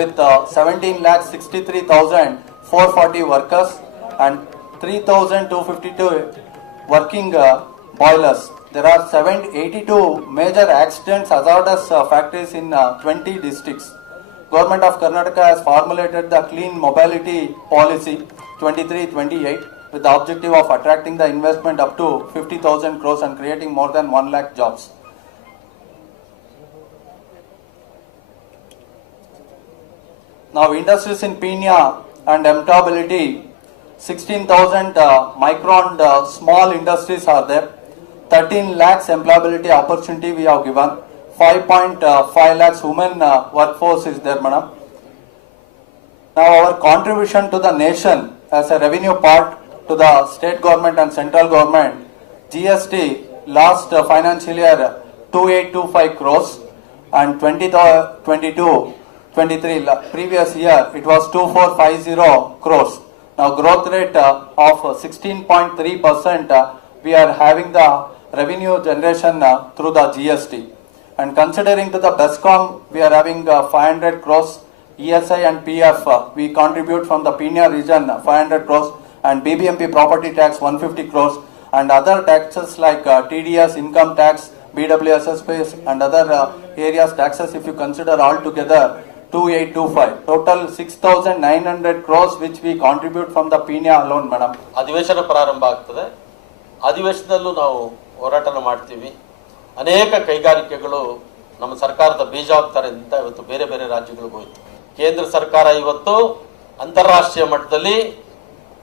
with 17,63,440 workers and 3,252 working boilers. There are 782 major accidents hazardous factories in 20 districts. Government of Karnataka has formulated the Clean Mobility Policy 23-28 with the objective of attracting the investment up to 50,000 crores and creating more than 1 lakh jobs. Now, industries in Peenya and employability, 16,000 micro and small industries are there. 13 lakhs employability opportunity we have given. 5.5 lakhs women workforce is there, madam. Now, our contribution to the nation as a revenue part to the state government and central government, GST last financial year 2825 crores and 2022-23 previous year it was 2450 crores. Now growth rate of 16.3% we are having the revenue generation through the GST. And considering to the BESCOM, we are having 500 crores, ESI and PF, we contribute from the Peenya region 500 crores and BBMP property tax 150 crores and other taxes like TDS, income tax, BWSS and other areas taxes if you consider all together 2825. Total 6,900 crores which we contribute from the Peenya alone, madam. ಅಧಿವೇಶನ ಪ್ರಾರಂಭ ಆಗ್ತದೆ. ಅಧಿವೇಶನದಲ್ಲೂ ನಾವು ಹೋರಾಟನ ಮಾಡ್ತೀವಿ. ಅನೇಕ ಕೈಗಾರಿಕೆಗಳು ನಮ್ಮ ಸರ್ಕಾರದ ಬೇಜವಾಬ್ದಾರಿಯಿಂದ ಇವತ್ತು ಬೇರೆ ಬೇರೆ ರಾಜ್ಯಗಳಿಗೆ ಹೋಯಿತು. ಕೇಂದ್ರ ಸರ್ಕಾರ ಇವತ್ತು ಅಂತಾರಾಷ್ಟ್ರೀಯ ಮಟ್ಟದಲ್ಲಿ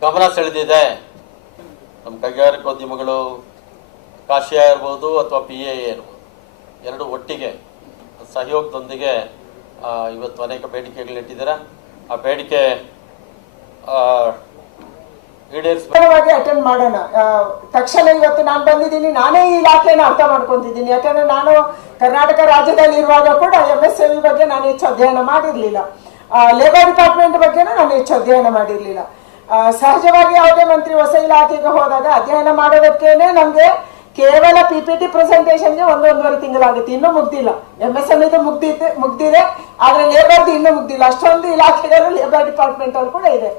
ಗಮನ ಸೆಳೆದಿದೆ. ನಮ್ಮ ಕೈಗಾರಿಕೋದ್ಯಮಗಳು ಕಾಶಿಯಾ ಇರ್ಬೋದು ಅಥವಾ PIA ಇರ್ಬೋದು, ಎರಡು ಒಟ್ಟಿಗೆ ಸಹಯೋಗದೊಂದಿಗೆ ಇವತ್ತು ಅನೇಕ ಬೇಡಿಕೆಗಳು ಇಟ್ಟಿದ್ದಾರೆ. ಆ ಬೇಡಿಕೆ ಈಡೇರಿಸವಾಗಿ ಅಟೆಂಡ್ ಮಾಡೋಣ. ತಕ್ಷಣ ಇವತ್ತು ನಾನು ಬಂದಿದ್ದೀನಿ, ನಾನೇ ಈ ಇಲಾಖೆನ ಅರ್ಥ ಮಾಡ್ಕೊಂತಿದ್ದೀನಿ. ಯಾಕಂದ್ರೆ ನಾನು ಕರ್ನಾಟಕ ರಾಜ್ಯದಲ್ಲಿ ಇರುವಾಗ ಕೂಡ MSME ಬಗ್ಗೆ ನಾನು ಹೆಚ್ಚು ಅಧ್ಯಯನ ಮಾಡಿರ್ಲಿಲ್ಲ, ಲೇಬರ್ ಡಿಪಾರ್ಟ್ಮೆಂಟ್ ಬಗ್ಗೆನೂ ನಾನು ಹೆಚ್ಚು ಅಧ್ಯಯನ ಮಾಡಿರ್ಲಿಲ್ಲ. ಸಹಜವಾಗಿ ಯಾವುದೇ ಮಂತ್ರಿ ಹೊಸ ಇಲಾಖೆಗೆ ಹೋದಾಗ ಅಧ್ಯಯನ ಮಾಡೋದಕ್ಕೇನೆ ನಮ್ಗೆ ಕೇವಲ PPT ಪ್ರೆಸೆಂಟೇಷನ್ಗೆ 1-1.5 ತಿಂಗಳಾಗುತ್ತೆ. ಇನ್ನೂ ಮುಗ್ದಿಲ್ಲ. MSME ಮುಗ್ದಿದೆ, ಆದ್ರೆ ಲೇಬರ್ದು ಇನ್ನೂ ಮುಗ್ದಿಲ್ಲ. ಅಷ್ಟೊಂದು ಇಲಾಖೆಗಳು ಲೇಬರ್ ಡಿಪಾರ್ಟ್ಮೆಂಟ್ ಅಲ್ಲಿ ಕೂಡ ಇದೆ.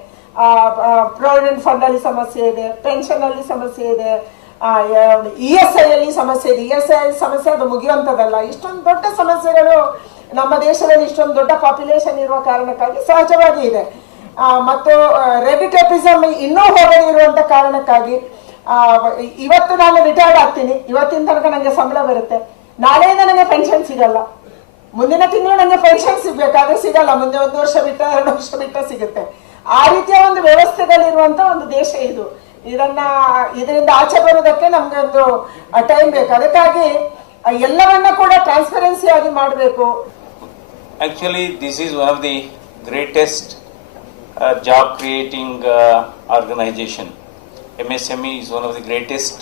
ಪ್ರಾವಿಡೆಂಟ್ ಫಂಡ್ ಅಲ್ಲಿ ಸಮಸ್ಯೆ ಇದೆ, ಪೆನ್ಷನ್ ಅಲ್ಲಿ ಸಮಸ್ಯೆ ಇದೆ, ESI ಅಲ್ಲಿ ಸಮಸ್ಯೆ ಇದೆ. ESI ಸಮಸ್ಯೆ ಅದು ಮುಗಿಯುವಂಥದ್ದಲ್ಲ. ಇಷ್ಟೊಂದು ದೊಡ್ಡ ಸಮಸ್ಯೆಗಳು ನಮ್ಮ ದೇಶದಲ್ಲಿ ಇಷ್ಟೊಂದು ದೊಡ್ಡ ಪಾಪ್ಯುಲೇಷನ್ ಇರುವ ಕಾರಣಕ್ಕಾಗಿ ಸಹಜವಾಗಿ ಇದೆ. ಮತ್ತು ರೆಡ್ ಟೇಪಿಸಮ್ ಇನ್ನೂ ಹೋಗದೇ ಇರುವಂತ ಕಾರಣಕ್ಕಾಗಿ ಇವತ್ತು ನಾನು ರಿಟೈರ್ಡ್ ಆಗ್ತೀನಿ, ಇವತ್ತಿನ ತನಕ ನನಗೆ ಸಂಬಳ ಬರುತ್ತೆ, ನಾಳೆಯಿಂದ ನನಗೆ ಪೆನ್ಷನ್ ಸಿಗಲ್ಲ, ಮುಂದಿನ ತಿಂಗಳು ನನಗೆ ಪೆನ್ಷನ್ ಸಿಗ್ಬೇಕಾದ್ರೆ ಸಿಗಲ್ಲ, ಮುಂದೆ 1 ವರ್ಷ ಬಿಟ್ಟ 2 ವರ್ಷ ಬಿಟ್ಟ ಸಿಗುತ್ತೆ. ಆ ರೀತಿಯ ಒಂದು ವ್ಯವಸ್ಥೆಗಳಿರುವಂತ ಒಂದು ದೇಶ ಇದು. ಇದರಿಂದ ಆಚೆ ಬರೋದಕ್ಕೆ ನಮ್ಗೆ ಒಂದು ಟೈಮ್ ಬೇಕು. ಅದಕ್ಕಾಗಿ ಎಲ್ಲವನ್ನ ಕೂಡ ಟ್ರಾನ್ಸ್ಪರೆನ್ಸಿ ಆಗಿ ಮಾಡಬೇಕು. Actually, this is one of the greatest job creating organization. MSME is one of the greatest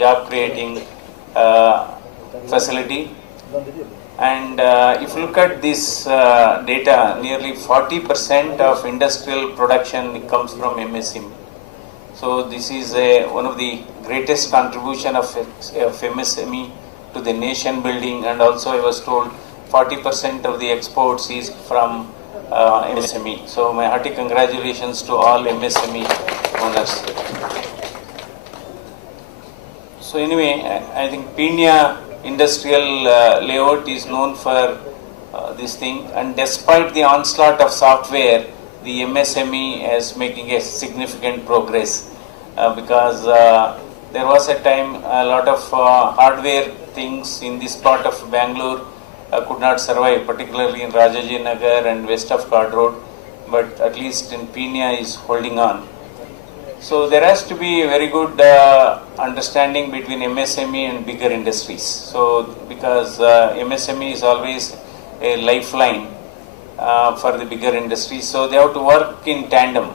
job creating facility. And if you look at this data, nearly 40% of industrial production comes from MSME. So this is one of the greatest contribution of MSME to the nation building, and also I was told 40% of the exports is from MSME. So my hearty congratulations to all MSME owners. So anyway, I think Peenya industrial layout is known for this thing, and despite the onslaught of software, the MSME is making a significant progress because there was a time a lot of hardware things in this part of Bangalore could not survive, particularly in Rajaji Nagar and west of Card Road, but at least in Peenya is holding on. So there has to be a very good understanding between MSME and bigger industries. So because MSME is always a lifeline for the bigger industries, so they have to work in tandem.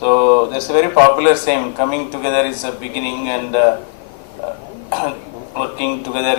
So there's a very popular saying, coming together is a beginning and working together